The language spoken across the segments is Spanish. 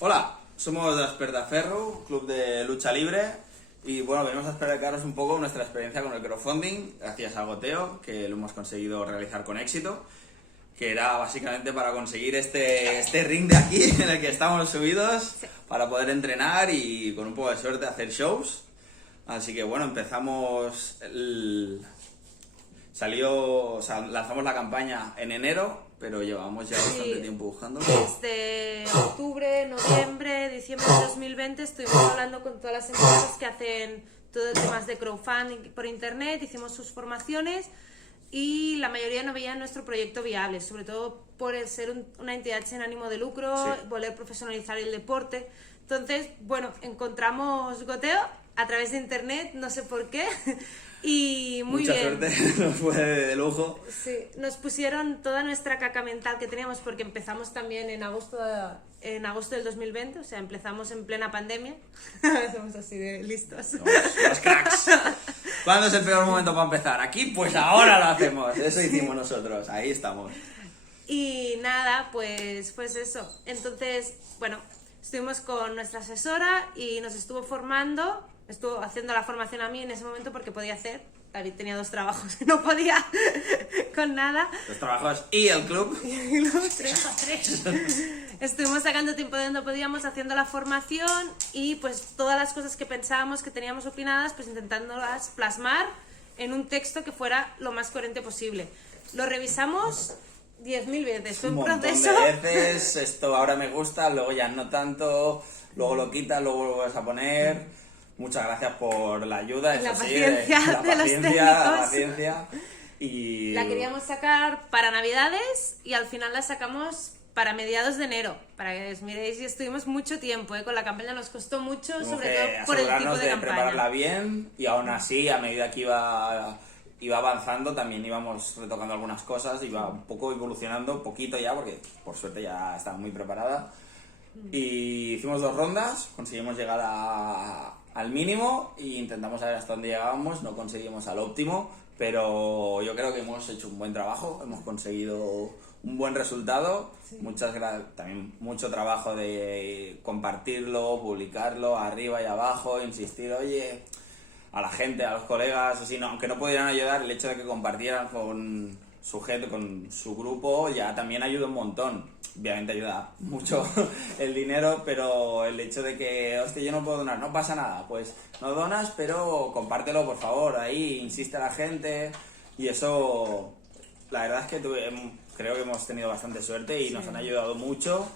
Hola, somos Despertaferro, club de lucha libre, y bueno, venimos a explicaros un poco nuestra experiencia con el crowdfunding, gracias a Goteo, que lo hemos conseguido realizar con éxito, que era básicamente para conseguir este ring de aquí en el que estamos subidos, para poder entrenar y con un poco de suerte hacer shows. Así que bueno, lanzamos la campaña en enero, pero llevamos ya bastante tiempo buscándolo. Desde octubre, noviembre, diciembre de 2020 estuvimos hablando con todas las empresas que hacen todo el tema de crowdfunding por internet, hicimos sus formaciones y la mayoría no veían nuestro proyecto viable, sobre todo por el ser una entidad sin ánimo de lucro, voler profesionalizar el deporte. Entonces, bueno, encontramos Goteo a través de internet, no sé por qué, y muy Mucha bien. suerte, nos fue de lujo. Sí, nos pusieron toda nuestra caca mental que teníamos porque empezamos también en agosto del 2020, o sea, empezamos en plena pandemia. Somos así de listos. Los cracks. ¿Cuándo es el peor momento para empezar? Aquí, pues ahora lo hacemos. Eso hicimos nosotros, ahí estamos. Y nada, pues eso. Entonces, bueno, estuvimos con nuestra asesora y nos estuvo formando. Estuvo haciendo la formación a mí en ese momento porque podía hacer. David tenía 2 trabajos y no podía con nada. 2 trabajos y el club. Y luego 3. Estuvimos sacando tiempo de donde podíamos haciendo la formación y pues todas las cosas que pensábamos que teníamos opinadas, pues intentándolas plasmar en un texto que fuera lo más coherente posible. Lo revisamos 10.000 veces. Fue un proceso. De veces, esto ahora me gusta, luego ya no tanto, luego lo quitas, luego lo vuelves a poner. Muchas gracias por la ayuda, la eso paciencia sí, de los técnicos. la paciencia. Y la queríamos sacar para Navidades y al final la sacamos para mediados de enero, para que os miréis, y estuvimos mucho tiempo, con la campaña nos costó mucho, sobre todo por el tipo de campaña. Prepararla bien, y aún así, a medida que iba avanzando, también íbamos retocando algunas cosas, iba un poco evolucionando, poquito ya, porque por suerte ya estaba muy preparada. Y hicimos 2 rondas, conseguimos llegar al mínimo e intentamos saber hasta dónde llegábamos, no conseguimos al óptimo, pero yo creo que hemos hecho un buen trabajo, hemos conseguido un buen resultado. Sí. También mucho trabajo de compartirlo, publicarlo arriba y abajo, insistir, oye, a la gente, a los colegas, así, no, aunque no pudieran ayudar, el hecho de que compartieran con su gente, con su grupo, ya también ayuda un montón. Obviamente ayuda mucho el dinero, pero el hecho de que, hostia, yo no puedo donar, no pasa nada, pues no donas, pero compártelo, por favor, ahí insiste a la gente, y eso, la verdad es que creo que hemos tenido bastante suerte y nos han ayudado mucho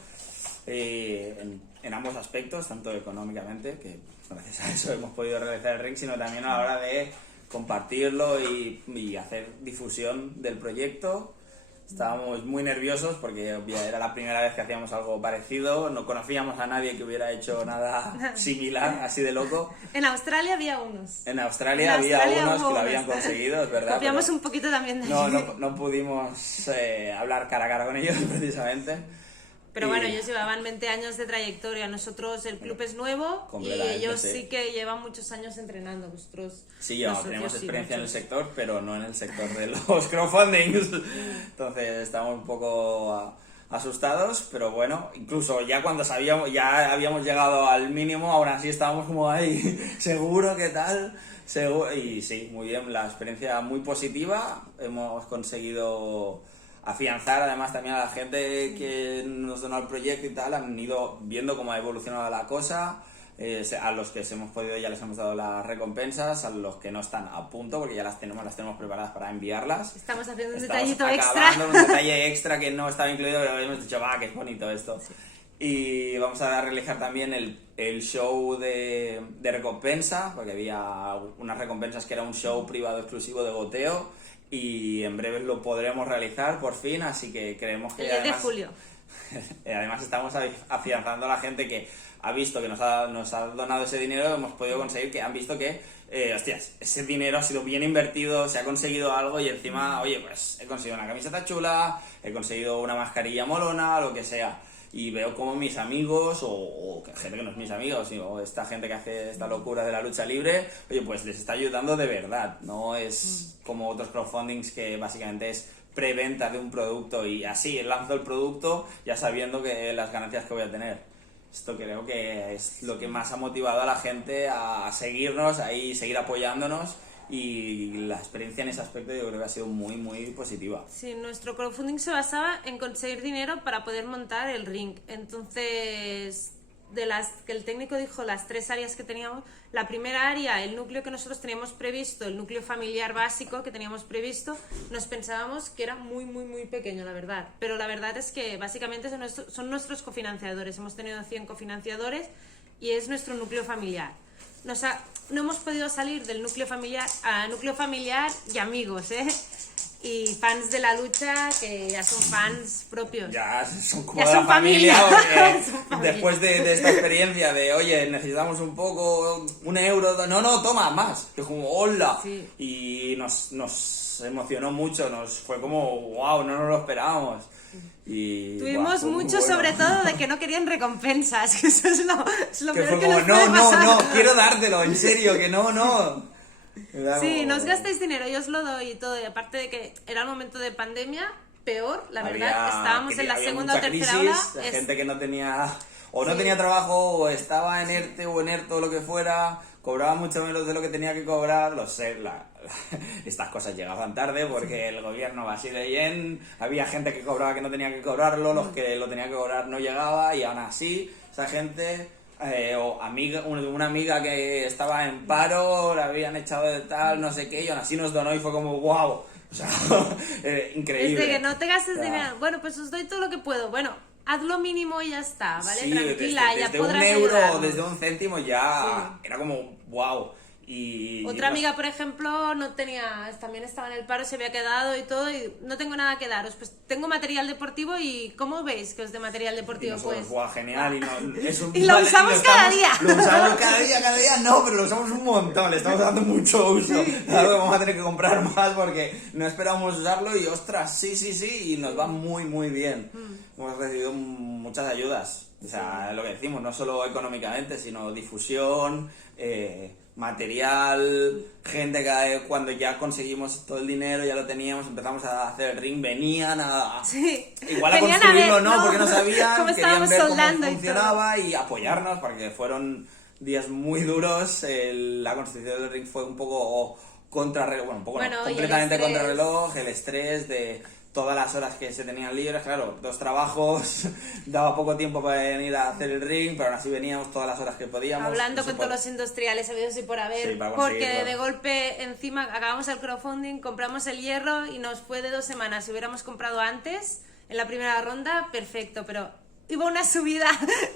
en ambos aspectos, tanto económicamente, que gracias a eso hemos podido realizar el ring, sino también a la hora de compartirlo y hacer difusión del proyecto. Estábamos muy nerviosos porque era la primera vez que hacíamos algo parecido, no conocíamos a nadie que hubiera hecho nada similar, así de loco. En Australia había unos. En Australia había unos que lo habían conseguido, es verdad. Copiamos un poquito también de allí. No pudimos hablar cara a cara con ellos, precisamente. Pero bueno, ellos llevaban 20 años de trayectoria, nosotros el club es nuevo y ellos sí que llevan muchos años entrenando. Nosotros sí, tenemos experiencia en el sector, pero no en el sector de los crowdfundings. Entonces estamos un poco asustados, pero bueno, incluso ya cuando ya habíamos llegado al mínimo, aún así estábamos como ahí, seguro, ¿qué tal? Y sí, muy bien, la experiencia muy positiva, hemos conseguido afianzar además también a la gente que nos donó el proyecto y tal, han ido viendo cómo ha evolucionado la cosa, a los que hemos podido ya les hemos dado las recompensas, a los que no están a punto porque ya las tenemos preparadas para enviarlas. Estamos haciendo un detallito extra. Un detalle extra que no estaba incluido, pero hemos dicho, que es bonito esto. Sí. Y vamos a realizar también el show de recompensa, porque había unas recompensas que era un show privado exclusivo de Goteo, y en breve lo podremos realizar por fin, así que creemos que el 10 de julio. Además estamos afianzando a la gente que ha visto que nos ha donado ese dinero, hemos podido conseguir que han visto que hostias, ese dinero ha sido bien invertido, se ha conseguido algo y encima, oye, pues he conseguido una camiseta chula, he conseguido una mascarilla molona, lo que sea. Y veo como mis amigos, o gente que no es mis amigos, o esta gente que hace esta locura de la lucha libre, oye, pues les está ayudando de verdad. No es como otros crowdfundings que básicamente es preventa de un producto y así lanzo el producto ya sabiendo que las ganancias que voy a tener. esto creo que es lo que más ha motivado a la gente a seguirnos, a seguir apoyándonos, y la experiencia en ese aspecto yo creo que ha sido muy, muy positiva. Sí, nuestro crowdfunding se basaba en conseguir dinero para poder montar el ring. Entonces, de las que el técnico dijo, las 3 áreas que teníamos, la primera área, el núcleo que nosotros teníamos previsto, el núcleo familiar básico que teníamos previsto, nos pensábamos que era muy, muy, muy pequeño, la verdad. Pero la verdad es que básicamente son nuestros cofinanciadores. Hemos tenido 100 cofinanciadores y es nuestro núcleo familiar. No hemos podido salir del núcleo familiar a núcleo familiar y amigos, ¿eh? Y fans de la lucha que ya son fans propios. Ya son como ya de son la familia, porque son familia. después de esta experiencia de, oye, necesitamos un poco, €1, no, toma, más. Que como, hola. Sí. Y nos emocionó mucho, nos fue como, wow, no nos lo esperábamos. Y, Tuvimos fue muy mucho, bueno. sobre todo, de que no querían recompensas, que eso es lo Que peor fue que como, nos puede pasar. no, quiero dártelo, en serio, que no. Era Sí, como- no os gastéis dinero, yo os lo doy y todo. Y aparte de que era el momento de pandemia, peor, la verdad. Estábamos en la había segunda o mucha tercera crisis, ola. la gente que no tenía, o no Sí. tenía trabajo, o estaba en ERTE o en ERTO o lo que fuera, cobraba mucho menos de lo que tenía que cobrar, lo sé, estas cosas llegaban tarde porque el gobierno va así de bien, había gente que cobraba que no tenía que cobrarlo, los que lo tenía que cobrar no llegaba, y aún así, esa gente... o una amiga que estaba en paro, la habían echado de tal, no sé qué, y aún así nos donó y fue como wow, o sea, increíble. Desde que no te gastes O sea, dinero, bueno, pues os doy todo lo que puedo. Bueno, haz lo mínimo y ya está, ¿vale? Sí, Tranquila, desde ya podrás €1 o ayudarnos. desde un céntimo ya era como wow. Y Otra amiga, por ejemplo, no tenía, también estaba en el paro, se había quedado y todo, y no tengo nada que daros. Pues tengo material deportivo y ¿cómo veis que os de material y deportivo? nosotros, Pues guau, genial. Y lo usamos cada día. Lo usamos cada día, no, pero lo usamos un montón, le estamos dando mucho uso. Ahora vamos a tener que comprar más porque no esperábamos usarlo y ostras, sí, y nos va muy, muy bien. Hemos recibido muchas ayudas. O sea, lo que decimos, no solo económicamente, sino difusión, material, gente que cuando ya conseguimos todo el dinero, ya lo teníamos, empezamos a hacer el ring, venían a... Sí. Igual a Venían a construirlo ver, no, ¿no? porque no sabían, Cómo querían estábamos ver cómo soldando y funcionaba y apoyarnos, porque fueron días muy duros, la construcción del ring fue un poco contrarreloj, bueno, un poco Bueno, no, y el completamente estrés. contrarreloj, el estrés de todas las horas que se tenían libres, claro, 2 trabajos, daba poco tiempo para venir a hacer el ring, pero aún así veníamos todas las horas que podíamos. Hablando Eso con fue- todos los industriales habidos y por haber, Sí, para porque conseguirlo. de golpe encima acabamos el crowdfunding, compramos el hierro y nos fue de 2 semanas. Si hubiéramos comprado antes, en la primera ronda, perfecto, pero hubo una subida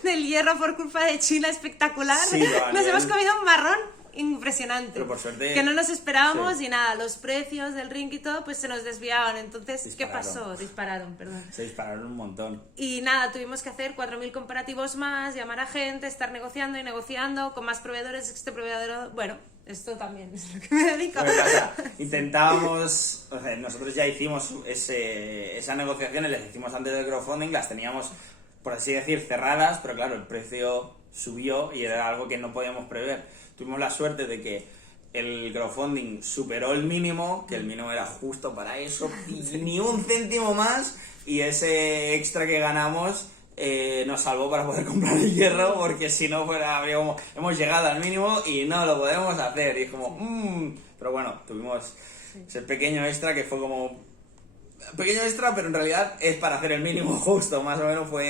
del hierro por culpa de China espectacular. Sí, lo Nos nivel- hemos comido un marrón impresionante. Pero por suerte- que no nos esperábamos sí. y nada, los precios del ring y todo pues se nos desviaban. Entonces, ¿qué Dispararon. pasó? Dispararon, perdón. Se dispararon un montón. Y nada, tuvimos que hacer 4.000 comparativos más, llamar a gente, estar negociando y negociando con más proveedores, este proveedor... Bueno, esto también es lo que me dedico. Pues, o sea, intentábamos, o sea, nosotros ya hicimos esas negociaciones, las hicimos antes del crowdfunding, las teníamos, por así decir, cerradas, pero claro, el precio subió y era algo que no podíamos prever. Tuvimos la suerte de que el crowdfunding superó el mínimo, que el mínimo era justo para eso, y ni un céntimo más, y ese extra que ganamos nos salvó para poder comprar el hierro, porque si no fuera, hemos llegado al mínimo y no lo podemos hacer, y es como, pero bueno, tuvimos ese pequeño extra que fue como, pequeño extra, pero en realidad es para hacer el mínimo justo, más o menos fue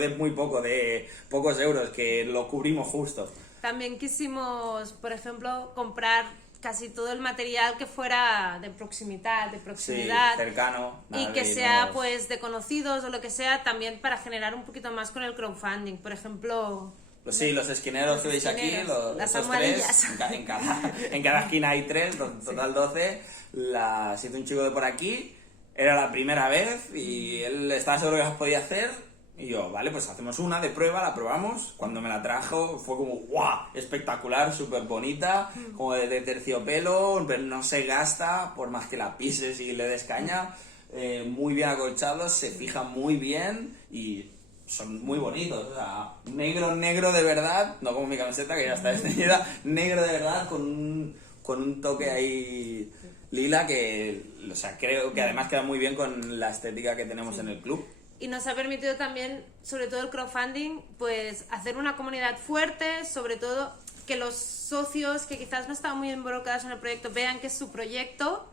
de muy poco, de pocos euros, que lo cubrimos justo. También quisimos, por ejemplo, comprar casi todo el material que fuera de proximidad, Sí, cercano. y nada que de sea irnos- pues de conocidos o lo que sea, también para generar un poquito más con el crowdfunding. Por ejemplo, Pues sí, los esquineros Los que veis aquí, esquineros, las estos almohadillas. 3, en cada esquina hay 3, total 12. Siete un chico de por aquí, era la primera vez y él estaba seguro que las podía hacer. Y yo, vale, pues hacemos una de prueba, la probamos. Cuando me la trajo fue como, ¡guau! Espectacular, súper bonita, como de terciopelo, pero no se gasta por más que la pises y le des caña. Muy bien acolchados, se fijan muy bien y son muy bonitos. O sea, negro de verdad, no como mi camiseta que ya está desteñida, negro de verdad con un toque ahí lila que, o sea, creo que además queda muy bien con la estética que tenemos en el club. y nos ha permitido también, sobre todo el crowdfunding, pues hacer una comunidad fuerte, sobre todo que los socios que quizás no estaban muy involucrados en el proyecto vean que es su proyecto,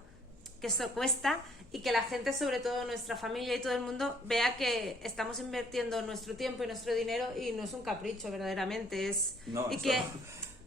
que esto cuesta, y que la gente, sobre todo nuestra familia y todo el mundo, vea que estamos invirtiendo nuestro tiempo y nuestro dinero y no es un capricho verdaderamente, es No, y eso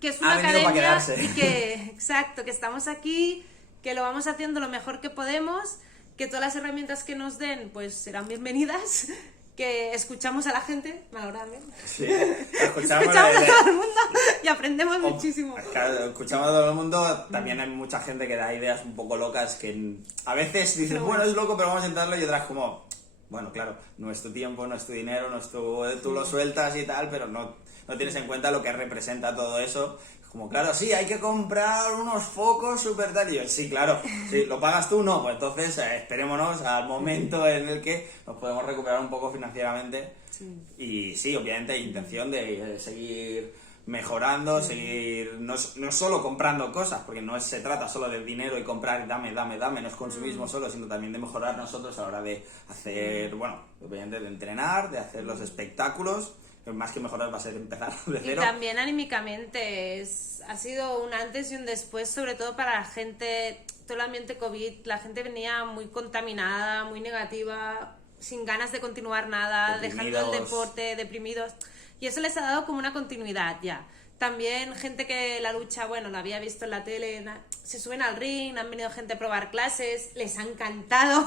que es una ha venido para academia quedarse. y que, exacto, que estamos aquí, que lo vamos haciendo lo mejor que podemos, que todas las herramientas que nos den pues serán bienvenidas, que escuchamos a la gente, malauradamente. Sí, escuchamos Escuchamos a todo el mundo y aprendemos muchísimo. Claro, escuchamos a todo el mundo. También hay mucha gente que da ideas un poco locas que a veces dices, Pero bueno, es loco, pero vamos a intentarlo, y otras como, bueno, claro, no es tu tiempo, no es tu dinero, no es tú lo sueltas y tal, pero no tienes en cuenta lo que representa todo eso. Como, claro, sí, hay que comprar unos focos súper tal. Y yo, sí, claro, sí, ¿lo pagas tú? No, pues entonces esperémonos al momento en el que nos podemos recuperar un poco financieramente. Sí. Y sí, obviamente hay intención de seguir mejorando, seguir no solo comprando cosas, porque no se trata solo de dinero y comprar, dame, no es consumismo solo, sino también de mejorar nosotros a la hora de hacer, bueno, obviamente de entrenar, de hacer los espectáculos. Más que mejorar va a ser empezar de cero. Y también anímicamente ha sido un antes y un después, sobre todo para la gente, todo el ambiente COVID, la gente venía muy contaminada, muy negativa, sin ganas de continuar nada, Deprimidos. dejando el deporte, deprimidos, y eso les ha dado como una continuidad ya. También gente que la lucha, bueno, la había visto en la tele, se suben al ring, han venido gente a probar clases, les ha encantado,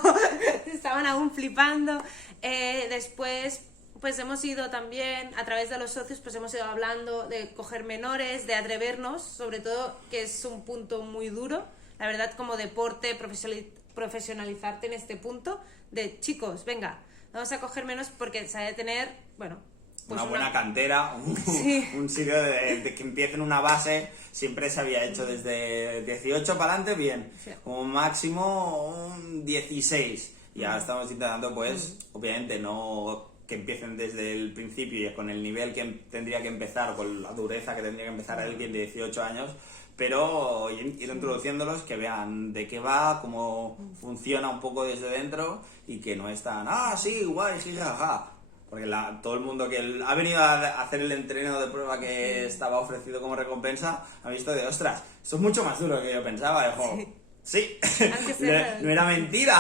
estaban aún flipando. Después pues hemos ido también, a través de los socios, pues hemos ido hablando de coger menores, de atrevernos, sobre todo, que es un punto muy duro, la verdad, como deporte, profesionalizarte en este punto, de chicos, venga, vamos a coger menos porque se ha de tener, bueno, pues una buena cantera, un sitio de que empiecen una base, siempre se había hecho desde 18 para adelante, bien, Sí. como máximo un 16, y ahora estamos intentando, pues, obviamente no que empiecen desde el principio y con el nivel que tendría que empezar, con la dureza que tendría que empezar alguien de 18 años, pero ir introduciéndolos, que vean de qué va, cómo funciona un poco desde dentro, y que no es tan, sí, guay, jijaja. Porque todo el mundo que ha venido a hacer el entreno de prueba que estaba ofrecido como recompensa, ha visto de, ostras, esto es mucho más duro que yo pensaba. Y ojo, sí, no era mentira.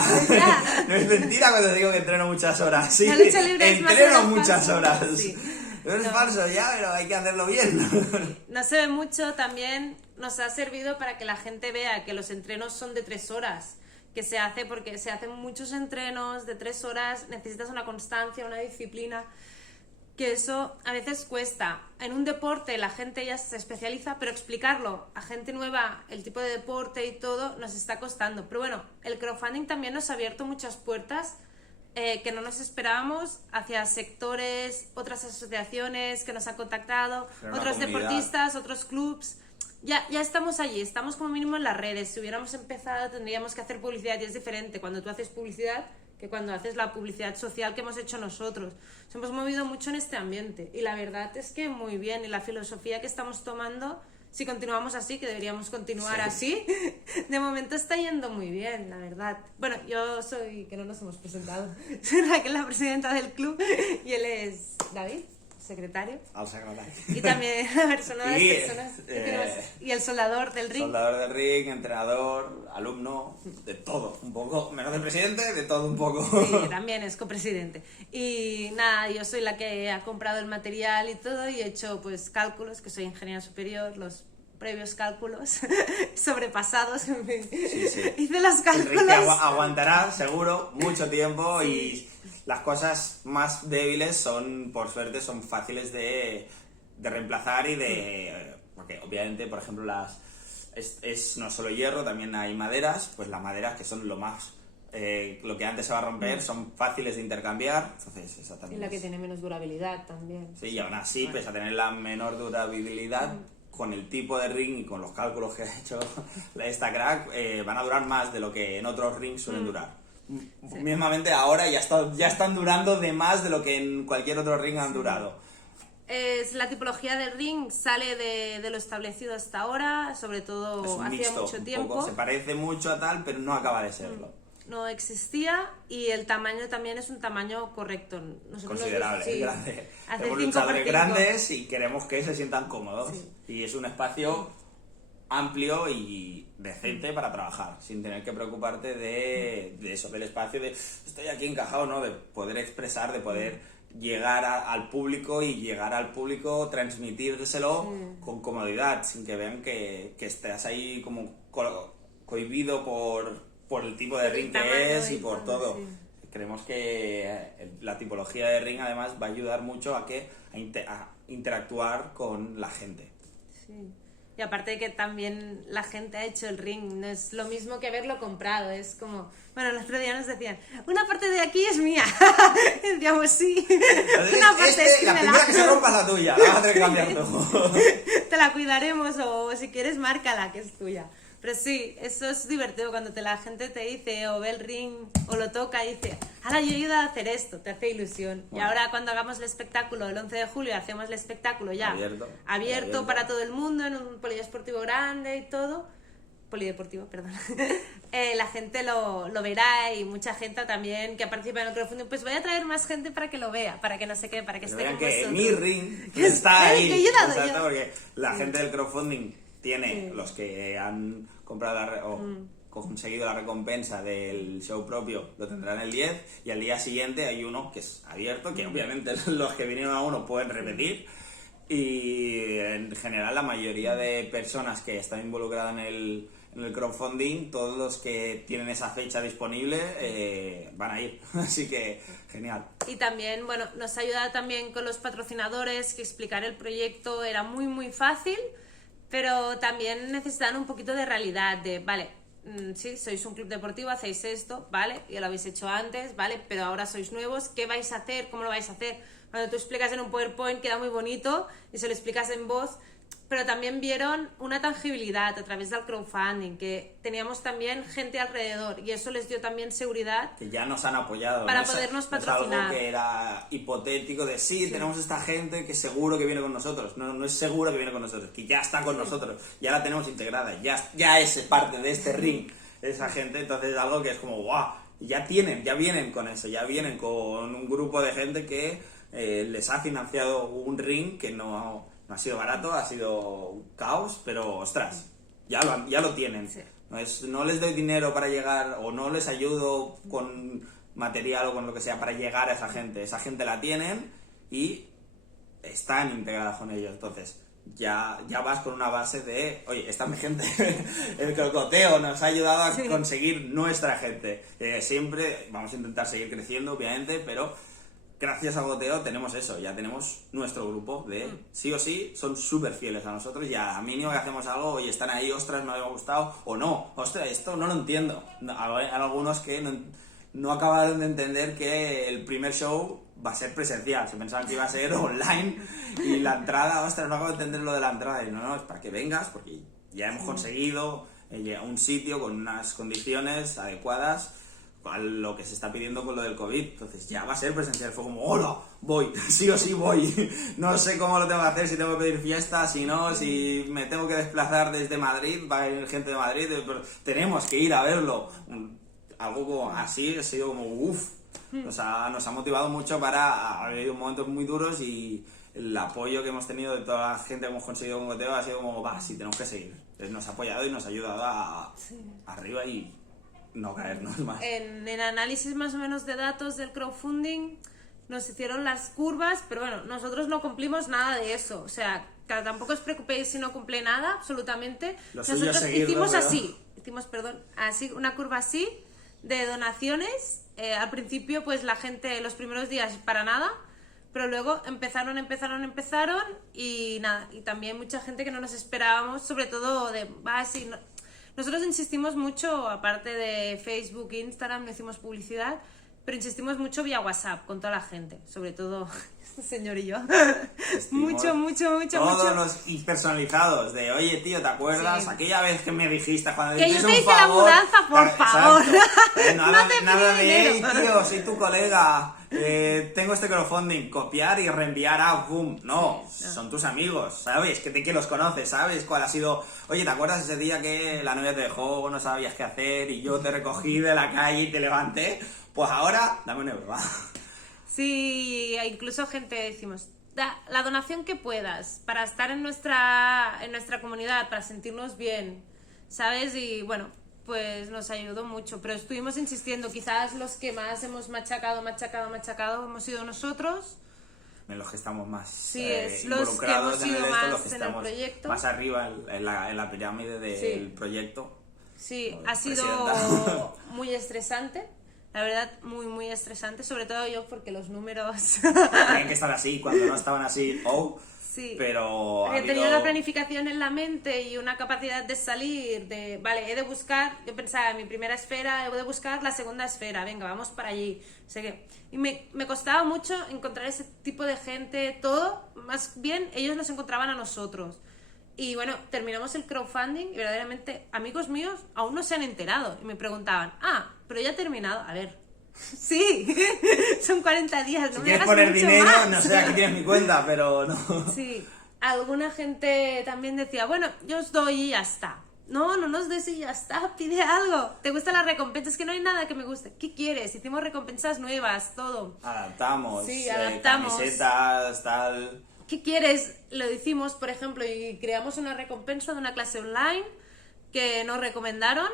No es mentira cuando digo que entreno muchas horas. Sí, La lucha libre es más entreno horas muchas falso. horas. Sí. No es falso ya, pero hay que hacerlo bien. No se ve mucho, también nos ha servido para que la gente vea que los entrenos son de 3 horas, que se hace porque se hacen muchos entrenos de 3 horas, necesitas una constancia, una disciplina, que eso a veces cuesta. En un deporte la gente ya se especializa, pero explicarlo a gente nueva, el tipo de deporte y todo, nos está costando. Pero bueno, el crowdfunding también nos ha abierto muchas puertas que no nos esperábamos, hacia sectores, otras asociaciones que nos han contactado, Pero una otros comunidad. deportistas, otros clubs. Ya estamos allí, estamos como mínimo en las redes. Si hubiéramos empezado tendríamos que hacer publicidad, y es diferente cuando tú haces publicidad que cuando haces la publicidad social que hemos hecho nosotros. Nos hemos movido mucho en este ambiente y la verdad es que muy bien, y la filosofía que estamos tomando, si continuamos así, que deberíamos continuar así, de momento está yendo muy bien, la verdad. Bueno, yo soy, que no nos hemos presentado, soy Raquel, la presidenta del club, y él es David, secretario. Al secretario. Y también la persona de las Y, personas que tenemos, y el soldador del ring. Soldador del ring, entrenador, alumno, de todo, un poco, menos de presidente, de todo un poco. Sí, también es copresidente. Y nada, yo soy la que ha comprado el material y todo, y he hecho pues cálculos, que soy ingeniera superior, los previos cálculos sobrepasados. Sí. Hice los cálculos. Enrique aguantará seguro mucho tiempo, y las cosas más débiles son, por suerte, son fáciles de reemplazar y de... Porque obviamente, por ejemplo, es no solo hierro, también hay maderas, pues las maderas que son lo más... lo que antes se va a romper son fáciles de intercambiar, entonces esa Y también la que es- tiene menos durabilidad también. Sí, y aún así, pese a tener la menor durabilidad, con el tipo de ring y con los cálculos que ha hecho esta crack, van a durar más de lo que en otros rings suelen durar. Mismamente ahora ya están durando de más de lo que en cualquier otro ring han durado. Es la tipología del ring, sale de lo establecido hasta ahora, sobre Es todo un hacía mixto, mucho un tiempo. poco, se parece mucho a tal, pero no acaba de serlo. no existía y el tamaño también es un tamaño correcto. Nosotros Considerable, sí, grande. hace Tenemos 5 por luchadores 5. grandes y queremos que se sientan cómodos. Sí. Y es un espacio amplio y decente para trabajar, sin tener que preocuparte de eso, del espacio, de estoy aquí encajado, ¿no? De poder expresar, de poder llegar al público y llegar al público, transmitírselo con comodidad, sin que vean que estés ahí como cohibido por el tipo de ring que es y por todo. Sí. Creemos que la tipología de ring además va a ayudar mucho a interactuar con la gente. Sí. Y aparte de que también la gente ha hecho el ring, no es lo mismo que haberlo comprado, es como, bueno, los otro día nos decían, una parte de aquí es mía, y decíamos sí, una parte es la primera que se rompa es la tuya, la vas a tener que cambiar tú. te la cuidaremos o si quieres márcala que es tuya. Pero sí, eso es divertido cuando la gente te dice o ve el ring o lo toca y dice, ahora yo ayudo a hacer esto, te hace ilusión. Bueno. Y ahora cuando hagamos el espectáculo el 11 de julio, hacemos el espectáculo ya abierto para todo el mundo en un polideportivo grande y todo. Polideportivo, perdón. La gente lo verá y mucha gente también que participa en el crowdfunding, pues voy a traer más gente para que lo vea, para que no se quede, para que esté vean con que vosotros. mi ring está ahí. Que yo he dado Exacto, yo. porque la gente del crowdfunding tiene Sí. los que han comprado conseguido la recompensa del show propio, lo tendrán el 10 y al día siguiente hay uno que es abierto, que obviamente los que vinieron a uno pueden repetir y en general la mayoría de personas que están involucradas en el crowdfunding, todos los que tienen esa fecha disponible van a ir, así que genial. Y también, bueno, nos ha ayudado también con los patrocinadores, que explicar el proyecto era muy muy fácil, pero también necesitan un poquito de realidad, de, vale, sí, sois un club deportivo, hacéis esto, vale, ya lo habéis hecho antes, vale, pero ahora sois nuevos, ¿qué vais a hacer? ¿Cómo lo vais a hacer? Cuando tú explicas en un PowerPoint queda muy bonito y se lo explicas en voz, pero también vieron una tangibilidad a través del crowdfunding, que teníamos también gente alrededor y eso les dio también seguridad. Que ya nos han apoyado. Para no podernos es patrocinar. algo que era hipotético de sí, tenemos esta gente que seguro que viene con nosotros. No es seguro que viene con nosotros, que ya está con nosotros, ya la tenemos integrada, ya es parte de este ring esa gente, entonces es algo que es como guau, ya vienen con eso, ya vienen con un grupo de gente que les ha financiado un ring que no ha sido barato, ha sido un caos, pero ostras, ya lo tienen. Sí. No les doy dinero para llegar o no les ayudo con material o con lo que sea para llegar a esa gente la tienen y están integradas con ellos, entonces ya vas con una base de, oye, esta es mi gente, el crocoteo nos ha ayudado a conseguir nuestra gente, siempre vamos a intentar seguir creciendo obviamente, pero gracias al goteo tenemos eso, ya tenemos nuestro grupo de sí o sí, son súper fieles a nosotros y a mínimo que hacemos algo y están ahí, ostras, me ha gustado, o no, ostras, esto no lo entiendo. Hay algunos que no acabaron de entender que el primer show va a ser presencial, se pensaban que iba a ser online y la entrada, ostras, no acabo de entender lo de la entrada y no, es para que vengas porque ya hemos conseguido un sitio con unas condiciones adecuadas a lo que se está pidiendo con lo del COVID, entonces ya va a ser presencial, fue como, hola, voy, sí o sí voy, no sé cómo lo tengo que hacer, si tengo que pedir fiesta, si no, si me tengo que desplazar desde Madrid, va a venir gente de Madrid, pero tenemos que ir a verlo, algo como así, ha sido como, uff, nos ha motivado mucho ha habido momentos muy duros y el apoyo que hemos tenido de toda la gente que hemos conseguido con Goteo ha sido como, va, sí, tenemos que seguir, entonces nos ha apoyado y nos ha ayudado arriba y no caernos más. En análisis más o menos de datos del crowdfunding nos hicieron las curvas, pero bueno, nosotros no cumplimos nada de eso, o sea, que tampoco os preocupéis si no cumple nada, absolutamente. Nosotros hicimos así, una curva así de donaciones, al principio pues la gente los primeros días para nada, pero luego empezaron y nada, y también mucha gente que no nos esperábamos, sobre todo de, sí, no. Nosotros insistimos mucho, aparte de Facebook e Instagram, no hicimos publicidad, pero insistimos mucho vía WhatsApp con toda la gente, sobre todo este señor y yo. Estimos mucho. Todos los personalizados de, oye, tío, ¿te acuerdas? Sí. Aquella vez que me dijiste cuando Que yo hiciste te un hice la favor. mudanza, por Exacto. favor. Nada, No te nada pide de, hey, dinero". tío, soy tu colega. Tengo este crowdfunding, copiar y reenviar a boom. No, Sí, no. son tus amigos, ¿sabes? Que los conoces, ¿sabes? ¿Cuál ha sido? Oye, ¿te acuerdas ese día que la novia te dejó, no sabías qué hacer y yo te recogí de la calle y te levanté? Pues ahora, dame un euro, va. Sí, incluso gente decimos, da la donación que puedas para estar en nuestra comunidad, para sentirnos bien, ¿sabes? Y bueno, pues nos ayudó mucho, pero estuvimos insistiendo, quizás los que más hemos machacado hemos sido nosotros. En los que estamos más Sí, es los involucrados que hemos en ido esto, más los que en el estamos proyecto. más arriba en la pirámide del Sí. proyecto. Sí, Joder, ha sido presidenta. muy estresante, la verdad, muy estresante, sobre todo yo porque los números... Tienen que estar así, cuando no estaban así, Sí. pero ha He tenido habido- una planificación en la mente y una capacidad de salir, de, vale, he de buscar, yo pensaba, en mi primera esfera, he de buscar la segunda esfera, venga, vamos para allí. Y me costaba mucho encontrar ese tipo de gente, todo, más bien ellos nos encontraban a nosotros. Y bueno, terminamos el crowdfunding y verdaderamente amigos míos aún no se han enterado y me preguntaban, pero ya he terminado, a ver, sí, son 40 días, no Si me quieres hagas poner mucho dinero, más. no sé, aquí tienes mi cuenta, pero no. Sí, alguna gente también decía, bueno, yo os doy y ya está. No nos des y ya está, pide algo. ¿Te gustan las recompensas? Que no hay nada que me guste. ¿Qué quieres? Hicimos recompensas nuevas, todo. Adaptamos, Sí, adaptamos. camisetas, tal. ¿Qué quieres? Lo hicimos, por ejemplo, y creamos una recompensa de una clase online que nos recomendaron,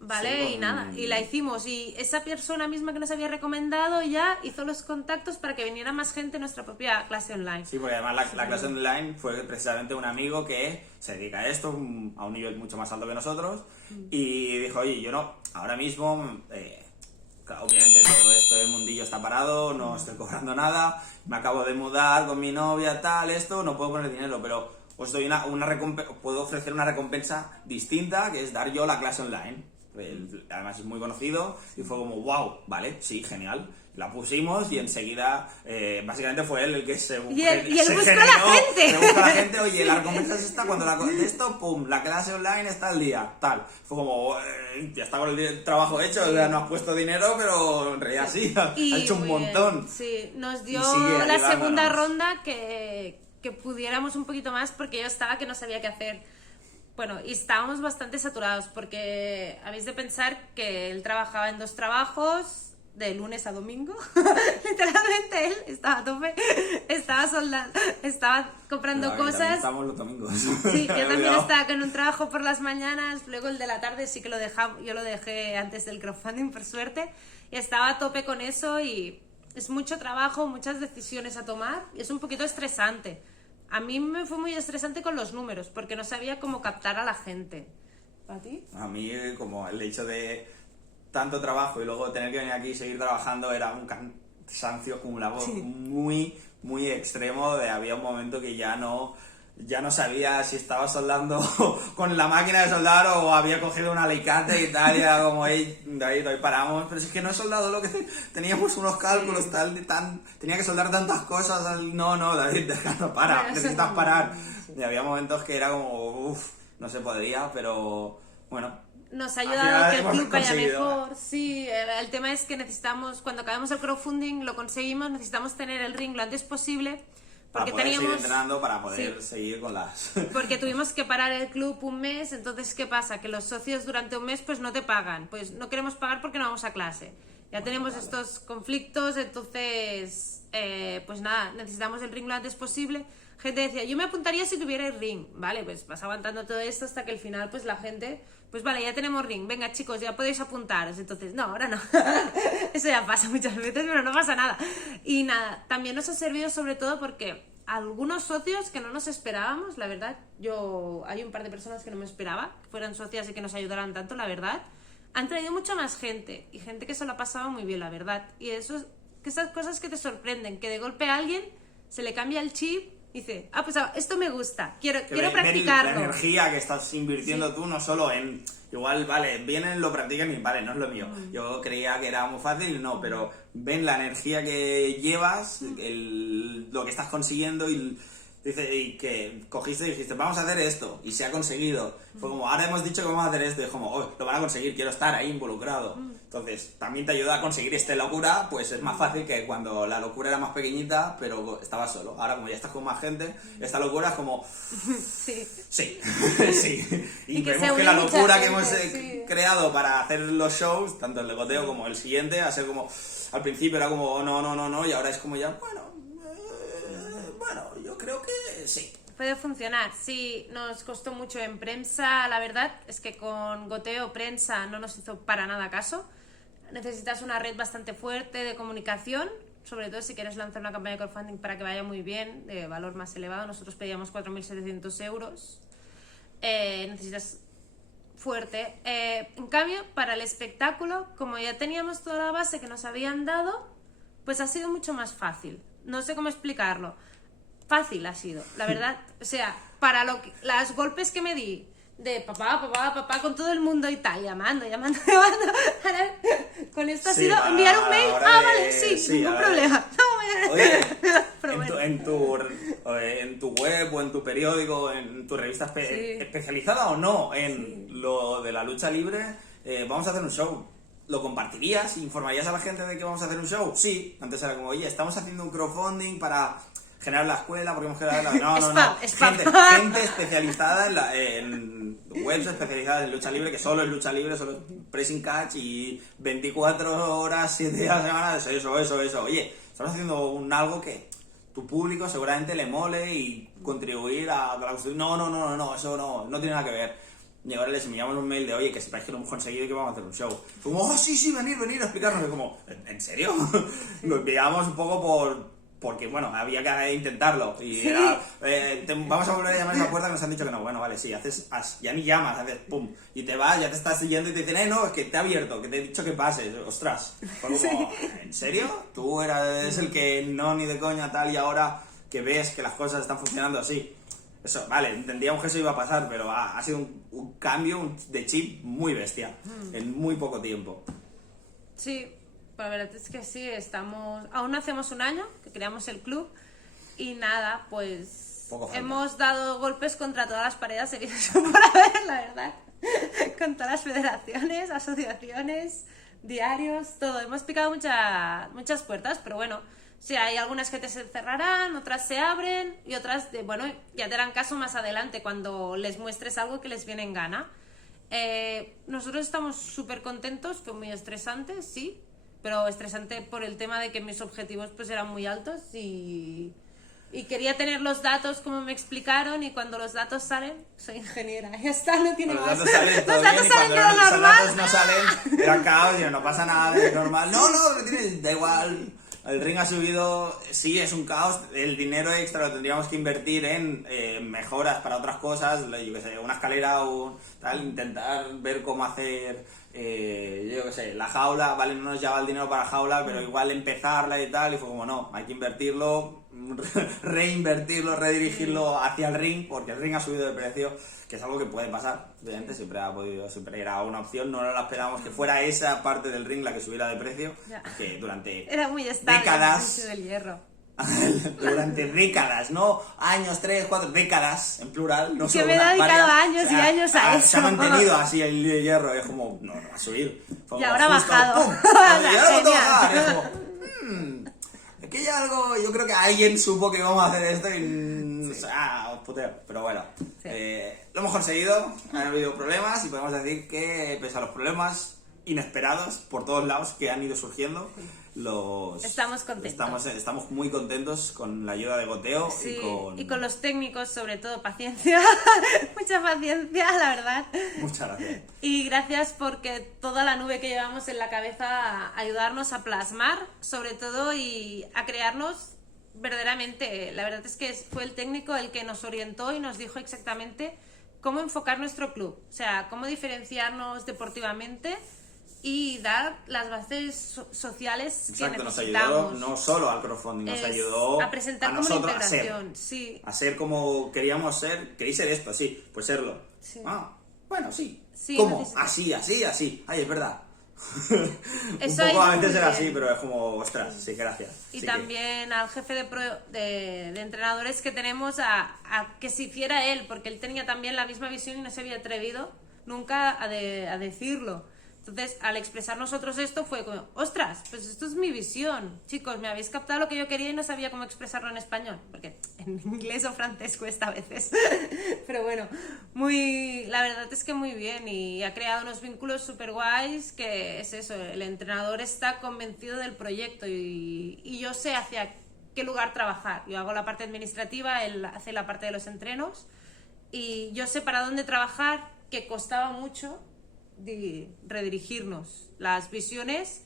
¿vale? Sí, Y nada, y la hicimos. Y esa persona misma que nos había recomendado ya hizo los contactos para que viniera más gente a nuestra propia clase online. Sí, porque además la clase online fue precisamente un amigo que se dedica a esto a un nivel mucho más alto que nosotros y dijo, oye, yo no, ahora mismo, claro, obviamente todo esto del mundillo está parado, no estoy cobrando nada, me acabo de mudar con mi novia, tal, esto, no puedo poner dinero, pero os doy puedo ofrecer una recompensa distinta, que es dar yo la clase online. Además es muy conocido y fue como, wow, vale, sí, genial. La pusimos y enseguida, básicamente fue él el que se Y él se buscó generó, la gente. se buscó a la gente, oye, la recompensa es esta, cuando de esto, pum, la clase online está al día, tal. Fue como, ya está con el trabajo hecho, o sea, no has puesto dinero, pero en realidad sí, ha hecho un muy bien. montón. Sí, nos dio Y sigue la ayudándonos. segunda ronda que pudiéramos un poquito más porque yo estaba que no sabía qué hacer. Bueno, y estábamos bastante saturados porque habéis de pensar que él trabajaba en 2 trabajos de lunes a domingo. Literalmente él estaba a tope, estaba soldando, estaba comprando Pero, también cosas. estamos los domingos. Sí, yo también Cuidado. estaba con un trabajo por las mañanas, luego el de la tarde sí que yo lo dejé antes del crowdfunding, por suerte, y estaba a tope con eso y es mucho trabajo, muchas decisiones a tomar y es un poquito estresante. A mí me fue muy estresante con los números porque no sabía cómo captar a la gente. ¿Para ti? A mí, como el hecho de tanto trabajo y luego tener que venir aquí y seguir trabajando era un cansancio acumulado muy extremo. Había un momento que ya no sabía si estaba soldando con la máquina de soldar o había cogido un alicate y tal, y era como, hey, David, hoy paramos, pero si es que no he soldado lo que teníamos unos cálculos, tenía que soldar tantas cosas, no, David, no, para, Bueno, necesitas sí. parar. Y había momentos que era como, no se podría, pero bueno. Nos ha Al ayudado final que el hemos club vaya conseguido. mejor. Sí, el tema es que necesitamos, cuando acabemos el crowdfunding, lo conseguimos, necesitamos tener el ring lo antes posible. Para Porque poder seguir teníamos... entrenando, para poder Sí. seguir con las... Porque tuvimos que parar el club un mes, entonces ¿qué pasa? Que los socios durante un mes pues no te pagan, pues no queremos pagar porque no vamos a clase. Ya tenemos estos conflictos, entonces pues nada, necesitamos el ring lo antes posible. Gente decía, yo me apuntaría si tuviera el ring, vale, pues vas aguantando todo esto hasta que al final pues la gente, pues vale, ya tenemos ring, venga chicos, ya podéis apuntaros, entonces no, ahora no, eso ya pasa muchas veces, pero no pasa nada. Y nada, también nos ha servido sobre todo porque algunos socios que no nos esperábamos, la verdad, hay un par de personas que no me esperaba, que fueran socias y que nos ayudaran tanto, la verdad, han traído mucha más gente y gente que se lo ha pasado muy bien, la verdad. Y eso, que esas cosas que te sorprenden, que de golpe a alguien se le cambia el chip Dice, pues esto me gusta, quiero ver practicarlo. la energía que estás invirtiendo tú, no solo en... Igual, vale, vienen, lo practican y vale, no es lo mío. Yo creía que era muy fácil, no, pero ven la energía que llevas, lo que estás consiguiendo y que cogiste y dijiste, vamos a hacer esto, y se ha conseguido. Fue como, ahora hemos dicho que vamos a hacer esto, y es como, oh, lo van a conseguir, quiero estar ahí involucrado. Entonces, también te ayuda a conseguir esta locura, pues es más fácil que cuando la locura era más pequeñita, pero estabas solo. Ahora, como ya estás con más gente, esta locura es como... Sí. Sí, sí. Y que vemos que la locura que hemos sí. creado para hacer los shows, tanto el de Goteo como el siguiente, a ser como... Al principio era como, no, y ahora es como ya, bueno, yo creo que sí. Puede funcionar, sí, nos costó mucho en prensa, la verdad es que con Goteo prensa no nos hizo para nada caso. Necesitas una red bastante fuerte de comunicación, sobre todo si quieres lanzar una campaña de crowdfunding para que vaya muy bien, de valor más elevado. Nosotros pedíamos 4.700 euros, necesitas fuerte. En cambio, para el espectáculo, como ya teníamos toda la base que nos habían dado, pues ha sido mucho más fácil. No sé cómo explicarlo. Fácil ha sido, la verdad. O sea, para los golpes que me di de papá, con todo el mundo y tal, llamando. Ahora, con esto ha sido enviar un mail. Vale, sí, ningún problema. Oye, Pero en tu web o en tu periódico, en tu revista especializada o no en lo de la lucha libre, vamos a hacer un show. ¿Lo compartirías? ¿Informarías a la gente de que vamos a hacer un show? Sí. Antes era como, oye, estamos haciendo un crowdfunding para generar la escuela, porque hemos generado No. Gente especializada en webs especializadas en lucha libre, que solo es lucha libre, solo es pressing catch y 24 horas, 7 días a la semana, eso. Oye, estamos haciendo algo que tu público seguramente le mole y contribuir a la construcción. No, eso no tiene nada que ver. Y ahora les enviamos un mail de, oye, que sepáis que lo hemos conseguido y que vamos a hacer un show. Como, oh, sí, venir a explicarnos. Y como, ¿en serio? Lo enviamos un poco porque, bueno, había que intentarlo. Y era, vamos a volver a llamar a esa puerta que nos han dicho que no. Bueno, vale, sí, ya ni llamas, haces pum. Y te vas, ya te estás siguiendo y te dicen, no, es que te he abierto, que te he dicho que pases. Ostras. Fue como, ¿en serio? Tú eras el que no, ni de coña, tal, y ahora que ves que las cosas están funcionando así. Eso, vale, entendíamos que eso iba a pasar, pero ha sido un cambio de chip muy bestia, en muy poco tiempo. Sí, la verdad es que sí, aún no hacemos un año que creamos el club y nada, pues hemos dado golpes contra todas las paredes habidas por haber, la verdad, con todas las federaciones, asociaciones, diarios, todo. Hemos picado muchas puertas, pero bueno, sí, hay algunas que se cerrarán, otras se abren y otras, ya te harán caso más adelante cuando les muestres algo que les viene en gana. Nosotros estamos súper contentos, fue muy estresante, sí, pero estresante por el tema de que mis objetivos pues eran muy altos y quería tener los datos como me explicaron, y cuando los datos salen, soy ingeniera, ya está, no tiene más. Los datos salen todo bien, y cuando los datos no salen, era caos y no pasa nada, es normal. No, da igual. El ring ha subido, sí, es un caos. El dinero extra lo tendríamos que invertir en mejoras para otras cosas, yo qué sé, una escalera o tal, intentar ver cómo hacer, yo qué sé, la jaula, vale, no nos lleva el dinero para la jaula, pero igual empezarla y tal, y fue como, no, hay que invertirlo, reinvertirlo, redirigirlo hacia el ring, porque el ring ha subido de precio, que es algo que puede pasar, obviamente, siempre era una opción, no la esperábamos que fuera esa parte del ring la que subiera de precio, que durante era muy estable, décadas, del hierro. durante décadas, no años, 3, 4, décadas, en plural, no que me he dedicado años y años a eso. Se ha mantenido así el hierro, es como, no va a subir. Y ahora ha bajado. Y ahora bajar, es como, aquí hay algo, yo creo que alguien supo que íbamos a hacer esto y os puteo, pero bueno, lo hemos conseguido, han habido problemas y podemos decir que pese a los problemas inesperados por todos lados que han ido surgiendo, estamos contentos. Estamos muy contentos con la ayuda de Goteo, sí, y con los técnicos, sobre todo, paciencia, mucha paciencia, la verdad. Muchas gracias. Y gracias porque toda la nube que llevamos en la cabeza, ayudarnos a plasmar, sobre todo, y a crearnos verdaderamente. La verdad es que fue el técnico el que nos orientó y nos dijo exactamente cómo enfocar nuestro club, o sea, cómo diferenciarnos deportivamente y dar las bases sociales Exacto, que nos necesitamos. ayudó no solo al crowdfunding, nos ayudó a presentar como una nosotros integración, sí. a ser como queríamos ser. ¿Queréis ser esto? Sí, pues serlo. Sí. Bueno, sí. Sí, ¿Cómo? necesito. Así. Ay, es verdad. Eso Un ha poco ido a veces muy era bien. así, pero es como, ostras, sí, gracias. Y Sí también al jefe de entrenadores que tenemos a que se hiciera él, porque él tenía también la misma visión y no se había atrevido nunca a decirlo. Entonces, al expresar nosotros esto fue como, ostras, pues esto es mi visión. Chicos, me habéis captado lo que yo quería y no sabía cómo expresarlo en español, porque en inglés o francés cuesta a veces. Pero bueno, la verdad es que muy bien y ha creado unos vínculos súper guays que es eso, el entrenador está convencido del proyecto y yo sé hacia qué lugar trabajar. Yo hago la parte administrativa, él hace la parte de los entrenos y yo sé para dónde trabajar, que costaba mucho redirigirnos. Las visiones,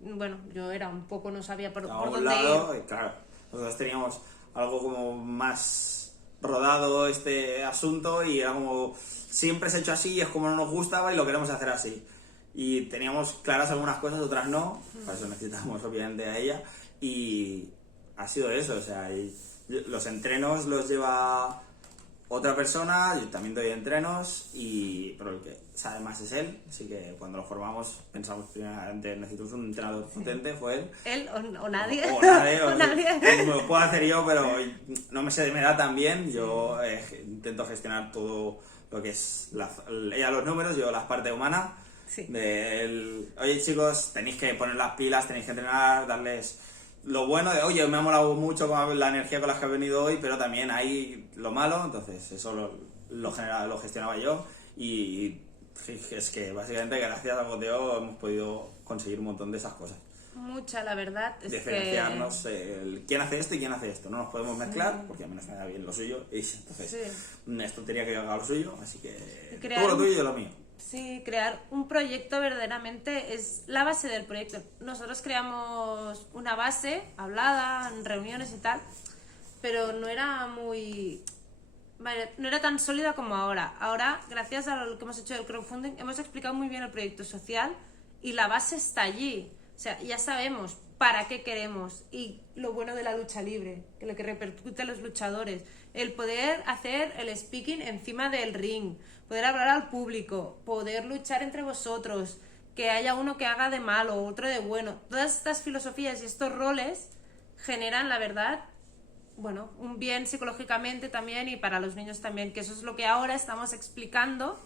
bueno, yo no sabía por a un dónde lado, ir. y claro, nosotros teníamos algo como más rodado este asunto y era como, siempre se ha hecho así, es como no nos gustaba y lo queremos hacer así. Y teníamos claras algunas cosas, otras no, para eso necesitamos obviamente a ella, y ha sido eso, o sea, los entrenos los lleva otra persona, yo también doy entrenos, pero el que sabe más es él, así que cuando lo formamos pensamos primeramente necesitamos un entrenador potente, fue él. Él o nadie. O nadie, O nadie. me lo puedo hacer yo, pero no me da tan bien, yo intento gestionar todo lo que es ella los números, yo la parte humana. Sí. Oye chicos, tenéis que poner las pilas, tenéis que entrenar, darles lo bueno de, oye, me ha molado mucho la energía con la que he venido hoy, pero también hay lo malo, entonces eso lo gestionaba yo y es que básicamente gracias al goteo hemos podido conseguir un montón de esas cosas. Mucha, la verdad. Es diferenciarnos quién hace esto y quién hace esto. No nos podemos mezclar porque a menos me da bien lo suyo y entonces esto tenía que haga lo suyo, así que todo lo tuyo y yo lo mío. Sí, crear un proyecto verdaderamente es la base del proyecto. Nosotros creamos una base hablada en reuniones y tal, pero no era no era tan sólida como ahora. Ahora, gracias a lo que hemos hecho del crowdfunding, hemos explicado muy bien el proyecto social y la base está allí. O sea, ya sabemos para qué queremos y lo bueno de la lucha libre, que lo que repercute a los luchadores, el poder hacer el speaking encima del ring, poder hablar al público, poder luchar entre vosotros, que haya uno que haga de malo, otro de bueno. Todas estas filosofías y estos roles generan, la verdad, bueno, un bien psicológicamente también y para los niños también, que eso es lo que ahora estamos explicando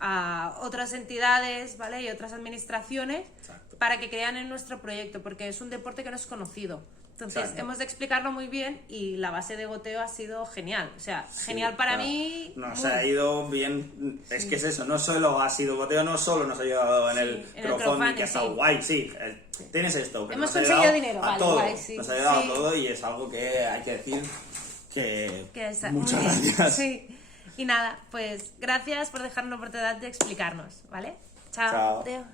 a otras entidades, ¿vale? Y otras administraciones. Exacto. Para que crean en nuestro proyecto, porque es un deporte que no es conocido. Entonces, exacto, hemos de explicarlo muy bien y la base de goteo ha sido genial. O sea, genial para mí. Nos ha ido bien. Es que es eso, no solo ha sido goteo, no solo nos ha ayudado en el crowdfunding, que ha estado guay, sí. Tienes esto. Pero hemos conseguido dinero, a todo. Guay, sí. Nos ha ayudado a todo y es algo que hay que decir que muchas gracias. Sí. Y nada, pues gracias por dejarnos la oportunidad de explicarnos, ¿vale? Chao. Chao.